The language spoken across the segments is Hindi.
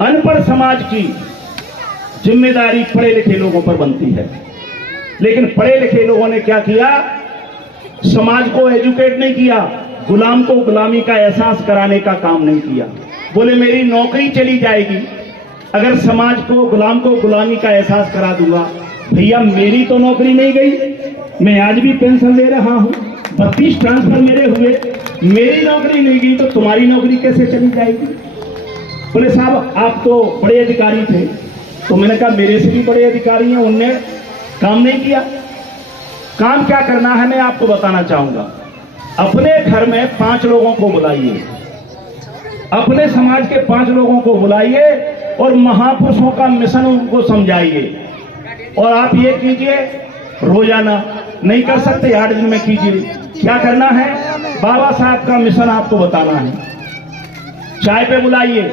अनपढ़ समाज की जिम्मेदारी पढ़े लिखे लोगों पर बनती है, लेकिन पढ़े लिखे लोगों ने क्या किया, समाज को एजुकेट नहीं किया, गुलाम को गुलामी का एहसास कराने का काम नहीं किया। बोले मेरी नौकरी चली जाएगी अगर समाज को गुलामी का एहसास करा दूंगा। भैया मेरी तो नौकरी नहीं गई, मैं आज भी पेंशन ले रहा हूं, 32 ट्रांसफर मेरे हुए, मेरी नौकरी नहीं गई तो तुम्हारी नौकरी कैसे चली जाएगी। बोले साहब आप तो बड़े अधिकारी थे, तो मैंने कहा मेरे से भी बड़े अधिकारी हैं, उनने काम नहीं किया। काम क्या करना है मैं आपको बताना चाहूंगा। अपने घर में 5 लोगों को बुलाइए, अपने समाज के 5 लोगों को बुलाइए और महापुरुषों का मिशन उनको समझाइए। और आप ये कीजिए, रोजाना नहीं कर सकते 8 दिन में कीजिए। क्या करना है, बाबा साहब का मिशन आपको बताना है। चाय पे बुलाइए,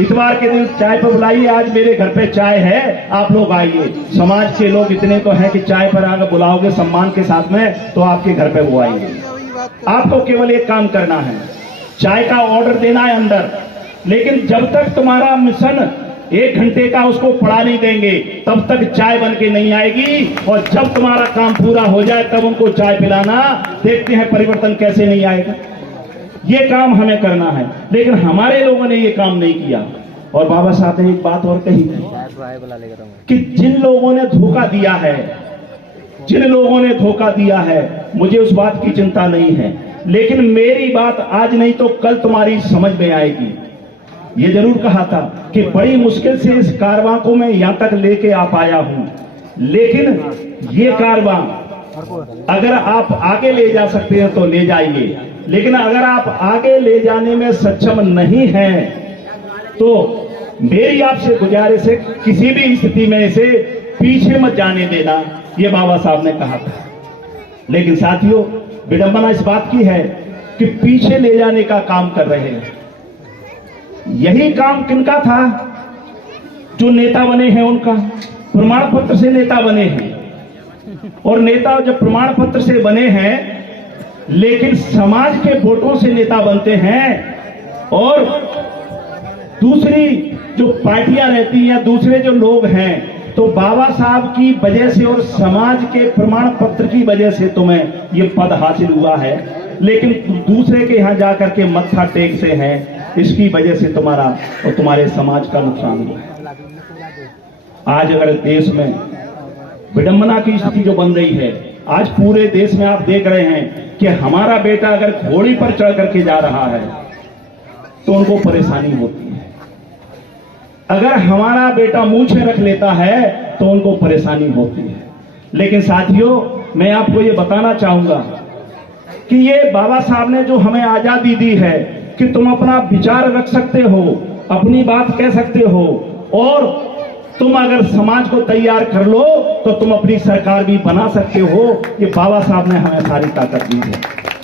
इतवार के दिन चाय पे बुलाइए, आज मेरे घर पे चाय है, आप लोग आइए। समाज के लोग इतने तो हैं कि चाय पर अगर बुलाओगे सम्मान के साथ में तो आपके घर पे वो आएंगे। आपको केवल एक काम करना है, चाय का ऑर्डर देना है अंदर, लेकिन जब तक तुम्हारा मिशन 1 घंटे का उसको पढ़ा नहीं देंगे तब तक चाय बन के नहीं आएगी। और जब तुम्हारा काम पूरा हो जाए तब उनको चाय पिलाना, देखते हैं परिवर्तन कैसे नहीं आएगा। ये काम हमें करना है, लेकिन हमारे लोगों ने ये काम नहीं किया। और बाबा साहब ने एक बात और कही कि जिन लोगों ने धोखा दिया है, जिन लोगों ने धोखा दिया है, मुझे उस बात की चिंता नहीं है, लेकिन मेरी बात आज नहीं तो कल तुम्हारी समझ में आएगी। ये जरूर कहा था कि बड़ी मुश्किल से इस कारवां को मैं यहां तक लेके आ पाया हूं, लेकिन ये कारवां अगर आप आगे ले जा सकते हैं तो ले जाइए, लेकिन अगर आप आगे ले जाने में सक्षम नहीं हैं तो मेरी आपसे गुजारिश है किसी भी स्थिति में इसे पीछे मत जाने देना, ये बाबा साहब ने कहा था। लेकिन साथियों, विडंबना इस बात की है कि पीछे ले जाने का काम कर रहे हैं। यही काम किनका था, जो नेता बने हैं उनका, प्रमाण पत्र से नेता बने हैं। और नेता जब प्रमाण पत्र से बने हैं लेकिन समाज के वोटों से नेता बनते हैं, और दूसरी जो पार्टियां रहती हैं, दूसरे जो लोग हैं, तो बाबा साहब की वजह से और समाज के प्रमाण पत्र की वजह से तुम्हें ये पद हासिल हुआ है, लेकिन दूसरे के यहां जाकर के मत्था टेक से है, इसकी वजह से तुम्हारा और तुम्हारे समाज का नुकसान हुआ है। आज अगर देश में विडंबना की स्थिति जो बन रही है, आज पूरे देश में आप देख रहे हैं कि हमारा बेटा अगर घोड़ी पर चढ़ करके जा रहा है तो उनको परेशानी होती है, अगर हमारा बेटा मूंछें रख लेता है तो उनको परेशानी होती है। लेकिन साथियों, मैं आपको ये बताना चाहूंगा कि ये बाबा साहब ने जो हमें आजादी दी है कि तुम अपना विचार रख सकते हो, अपनी बात कह सकते हो, और तुम अगर समाज को तैयार कर लो तो तुम अपनी सरकार भी बना सकते हो। ये बाबा साहब ने हमें सारी ताकत दी है।